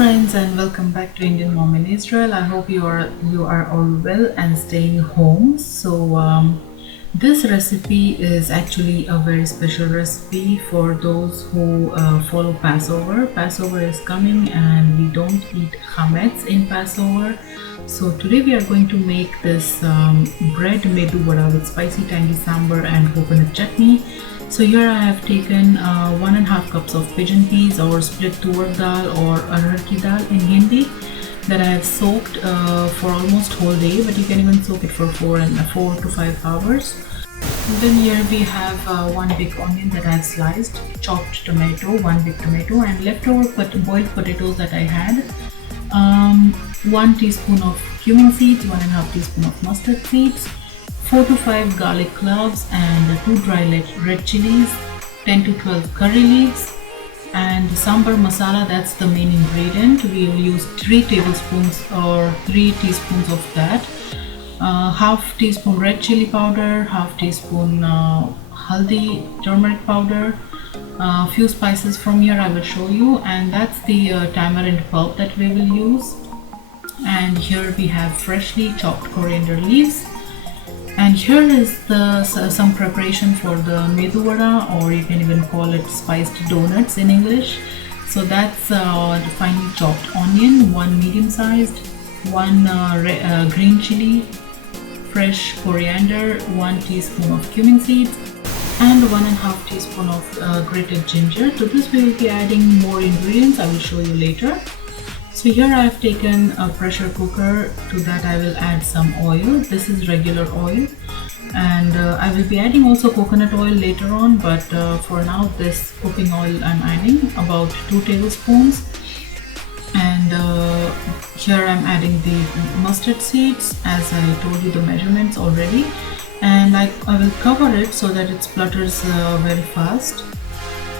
friends, and welcome back to Indian Mom in Israel. I hope you are all well and staying home. This recipe is actually a very special recipe for those who follow Passover. Passover is coming and we don't eat Chametz in Passover. So today we are going to make this bread medu vada with spicy tangy sambar and coconut chutney. So here I have taken 1.5 cups of pigeon peas or split tur dal or arhar ki dal in Hindi that I have soaked for almost whole day, but you can even soak it for 4 to 5 hours. Then here we have one big onion that I have sliced, chopped tomato, one big tomato, and leftover boiled potatoes that I had. 1 teaspoon of cumin seeds, 1.5 teaspoon of mustard seeds, 4 to 5 garlic cloves and 2 dry red chilies, 10 to 12 curry leaves, and Sambhar masala, that's the main ingredient. We will use 3 tablespoons or 3 teaspoons of that, half teaspoon red chili powder, half teaspoon haldi turmeric powder, a few spices from here I will show you, and that's the tamarind pulp that we will use. And here we have freshly chopped coriander leaves. And here is some preparation for the medu vada, or you can even call it spiced donuts in English. So that's finely chopped onion, 1 medium sized, 1 green chili, fresh coriander, 1 teaspoon of cumin seeds, and 1.5 teaspoon of grated ginger. To this we will be adding more ingredients, I will show you later. So here I have taken a pressure cooker. To that I will add some oil. This is regular oil, and I will be adding also coconut oil later on, but for now this cooking oil I'm adding about 2 tablespoons. And here I'm adding the mustard seeds, as I told you the measurements already, and I will cover it so that it splutters very fast.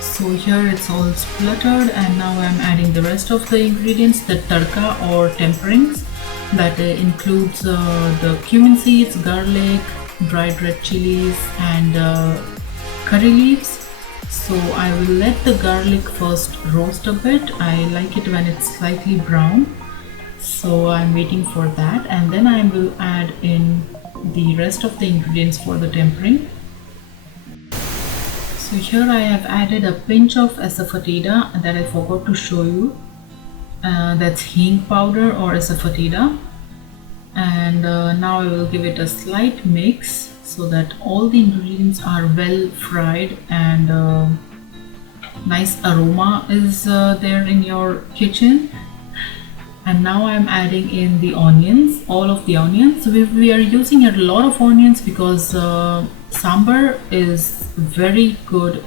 So here it's all spluttered, and now I'm adding the rest of the ingredients, the tadka or temperings, that includes the cumin seeds, garlic, dried red chilies, and curry leaves. So I will let the garlic first roast a bit. I like it when it's slightly brown, so I'm waiting for that, and then I will add in the rest of the ingredients for the tempering. So here I have added a pinch of asafoetida that I forgot to show you. That's hing powder or asafoetida. And now I will give it a slight mix so that all the ingredients are well fried and nice aroma is there in your kitchen. And now I'm adding in the onions, all of the onions. We are using a lot of onions because sambar is very good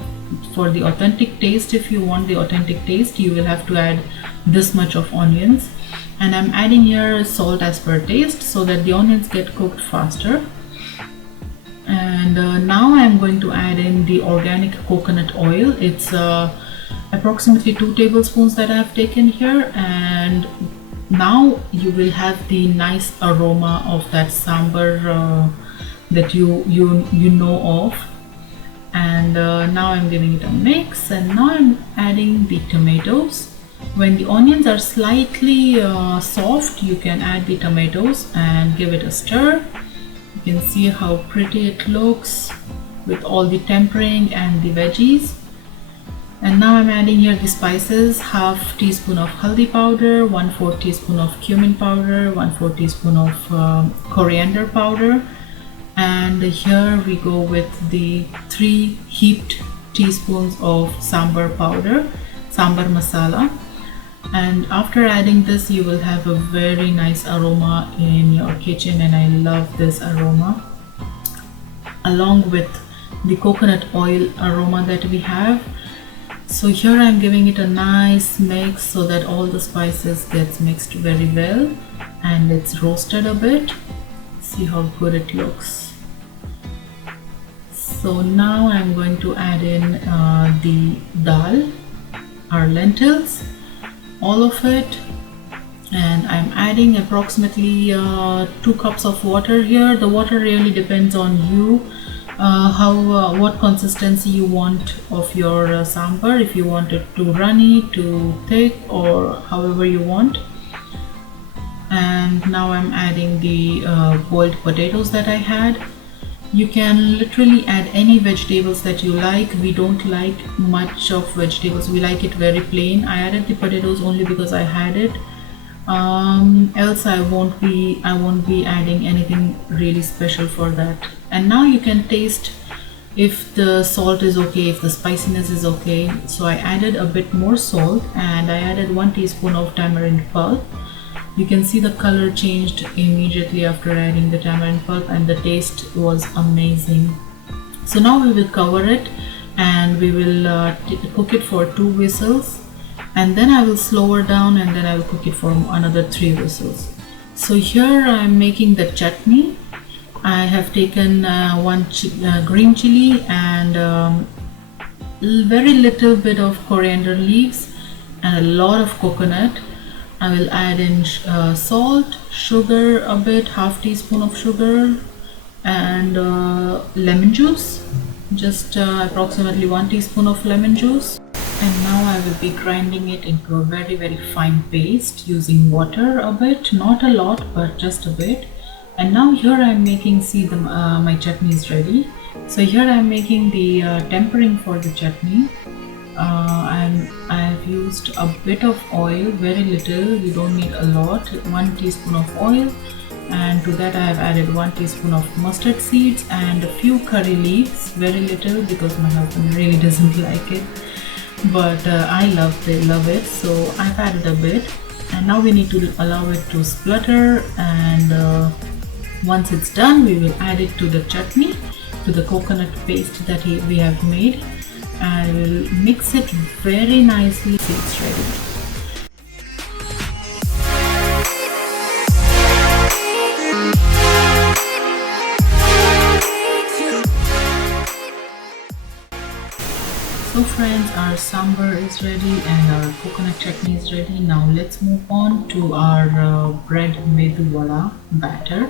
for the authentic taste. If you want the authentic taste, you will have to add this much of onions. And I'm adding here salt as per taste so that the onions get cooked faster. And now I'm going to add in the organic coconut oil. It's approximately 2 tablespoons that I have taken here, and now you will have the nice aroma of that sambar that you know of. And now I'm giving it a mix, and now I'm adding the tomatoes. When the onions are slightly soft, you can add the tomatoes and give it a stir. You can see how pretty it looks with all the tempering and the veggies. And now I'm adding here the spices, half teaspoon of haldi powder, 1/4 teaspoon of cumin powder, 1/4 teaspoon of coriander powder. And here we go with the 3 heaped teaspoons of sambar powder, sambar masala. And after adding this, you will have a very nice aroma in your kitchen, and I love this aroma, along with the coconut oil aroma that we have. So here I'm giving it a nice mix so that all the spices gets mixed very well and it's roasted a bit. See how good it looks. So now I'm going to add in the dal, our lentils, all of it, and I'm adding approximately 2 cups of water here. The water really depends on you. what consistency you want of your sambar, if you want it to runny, to thick, or however you want. And now I'm adding the boiled potatoes that I had. You can literally add any vegetables that you like. We don't like much of vegetables, we like it very plain. I added the potatoes only because I had it. Else I won't be adding anything really special for that. And now you can taste if the salt is okay, if the spiciness is okay. So I added a bit more salt, and I added 1 teaspoon of tamarind pulp. You can see the color changed immediately after adding the tamarind pulp, and the taste was amazing. So now we will cover it, and we will cook it for 2 whistles, and then I will slow her down, and then I will cook it for another 3 whistles. So here I am making the chutney. I have taken one green chili and very little bit of coriander leaves and a lot of coconut. I will add in salt, sugar a bit, half teaspoon of sugar, and lemon juice, just approximately 1 teaspoon of lemon juice. And now I will be grinding it into a very fine paste using water a bit, not a lot but just a bit. And now here I am making, see my chutney is ready. So here I am making the tempering for the chutney. And I have used a bit of oil, very little, you don't need a lot, 1 teaspoon of oil, and to that I have added 1 teaspoon of mustard seeds and a few curry leaves, very little because my husband really doesn't like it, but I love it, so I've added a bit. And now we need to allow it to splutter, and once it's done we will add it to the chutney, to the coconut paste that we have made, and we'll mix it very nicely till it's ready. So friends, our sambar is ready and our coconut chutney is ready. Now let's move on to our bread medu vada batter.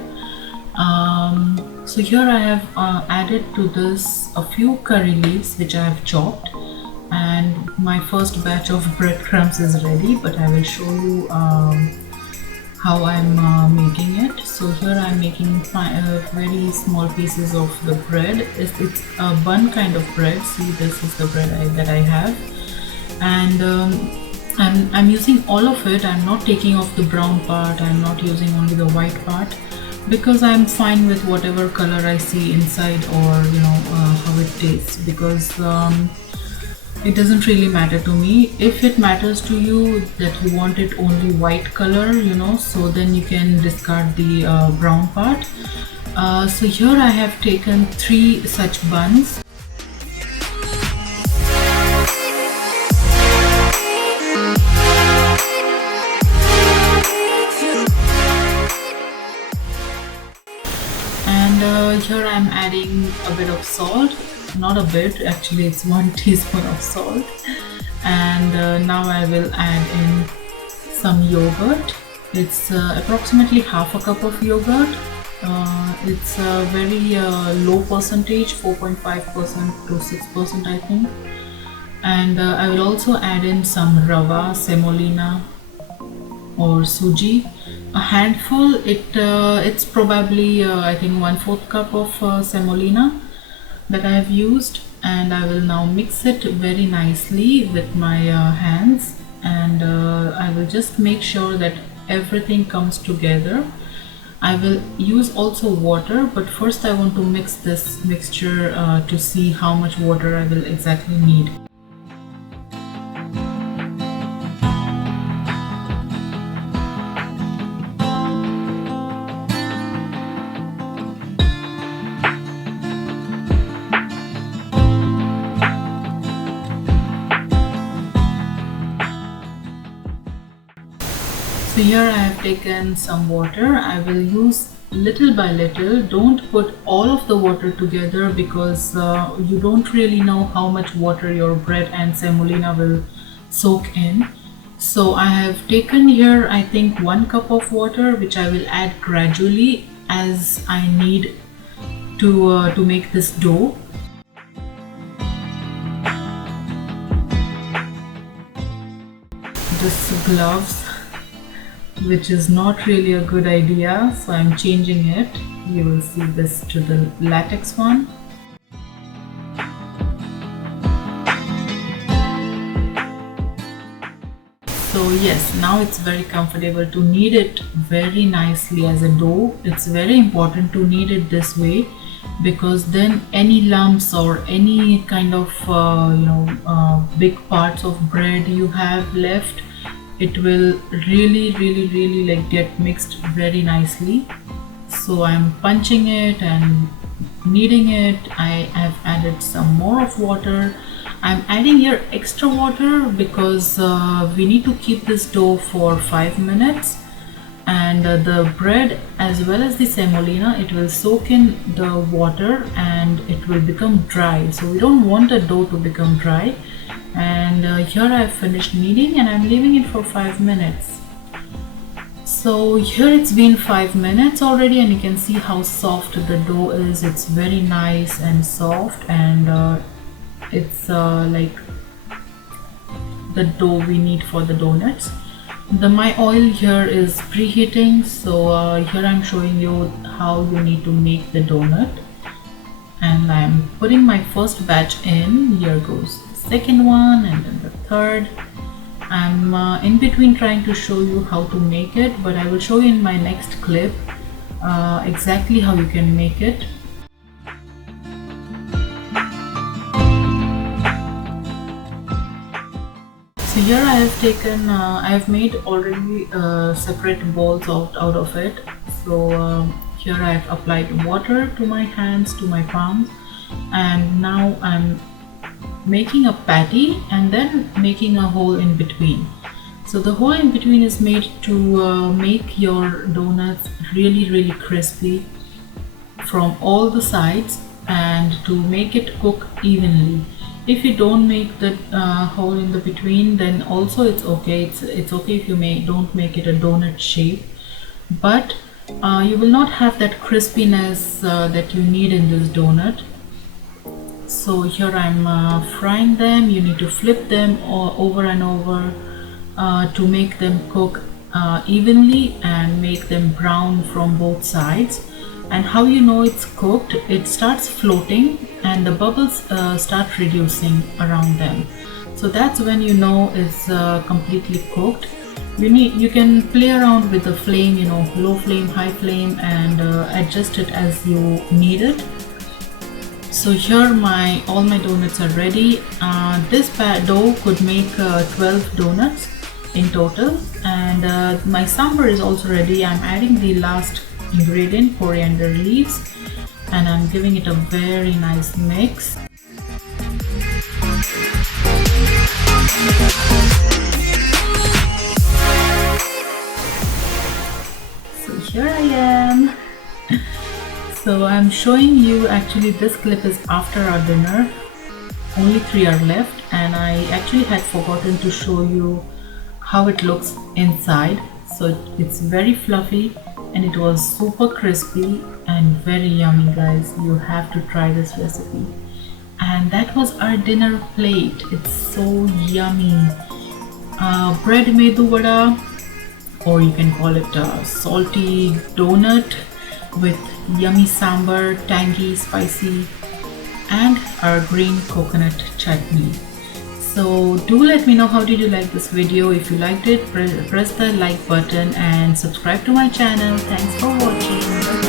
So here I have added to this a few curry leaves which I have chopped, and my first batch of breadcrumbs is ready, but I will show you how I'm making it. So here I'm making very small pieces of the bread. It's a bun kind of bread. See, this is the bread that I have, and I'm using all of it. I'm not taking off the brown part, I'm not using only the white part, because I'm fine with whatever color I see inside, or how it tastes, because it doesn't really matter to me. If it matters to you that you want it only white color, so then you can discard the brown part. So here I have taken 3 such buns. Here I'm adding a bit of salt, not a bit, actually it's 1 teaspoon of salt, and now I will add in some yogurt. It's approximately half a cup of yogurt. It's a very low percentage, 4.5% to 6% I think. And I will also add in some rava, semolina or suji, a handful. It's probably I think 1/4 cup of semolina that I have used, and I will now mix it very nicely with my hands, and I will just make sure that everything comes together. I will use also water, but first I want to mix this mixture to see how much water I will exactly need. So here I have taken some water. I will use little by little. Don't put all of the water together, because you don't really know how much water your bread and semolina will soak in. So I have taken here I think 1 cup of water, which I will add gradually as I need to make this dough. This gloves, which is not really a good idea, so I'm changing it. You will see this to the latex one. So yes, now it's very comfortable to knead it very nicely as a dough. It's very important to knead it this way, because then any lumps or any kind of big parts of bread you have left, it will really like get mixed very nicely. So I'm punching it and kneading it. I have added some more of water. I'm adding here extra water because we need to keep this dough for 5 minutes, and the bread as well as the semolina, it will soak in the water and it will become dry. So we don't want the dough to become dry. And here I have finished kneading and I'm leaving it for 5 minutes. So here it's been 5 minutes already, and you can see how soft the dough is. It's very nice and soft, and it's like the dough we need for the donuts. My oil here is preheating, so here I'm showing you how you need to make the donut, and I'm putting my first batch in. Here goes the second one, and then the third. I'm in between trying to show you how to make it, but I will show you in my next clip exactly how you can make it. So here I have taken, I have made already separate balls out of it. So here I have applied water to my hands, to my palms, and now I'm making a patty and then making a hole in between. So the hole in between is made to make your donuts really crispy from all the sides and to make it cook evenly. If you don't make the hole in the between, then also it's okay. It's okay if you don't make it a donut shape, but you will not have that crispiness that you need in this donut. So here I'm frying them. You need to flip them over and over to make them cook evenly and make them brown from both sides. And how you know it's cooked, it starts floating and the bubbles start reducing around them. So that's when you know it's completely cooked. You can play around with the flame, low flame, high flame, and adjust it as you need it. So here all my donuts are ready. This dough could make 12 donuts in total, and my sambar is also ready. I'm adding the last ingredient, coriander leaves, and I'm giving it a very nice mix. So here I am. So I'm showing you, actually this clip is after our dinner. Only 3 are left, and I actually had forgotten to show you how it looks inside. So it's very fluffy and it was super crispy and very yummy, guys. You have to try this recipe. And that was our dinner plate. It's so yummy. Bread medu vada, or you can call it a salty donut with yummy sambar, tangy, spicy, and our green coconut chutney. So do let me know how did you like this video. If you liked it, press the like button and subscribe to my channel. Thanks for watching.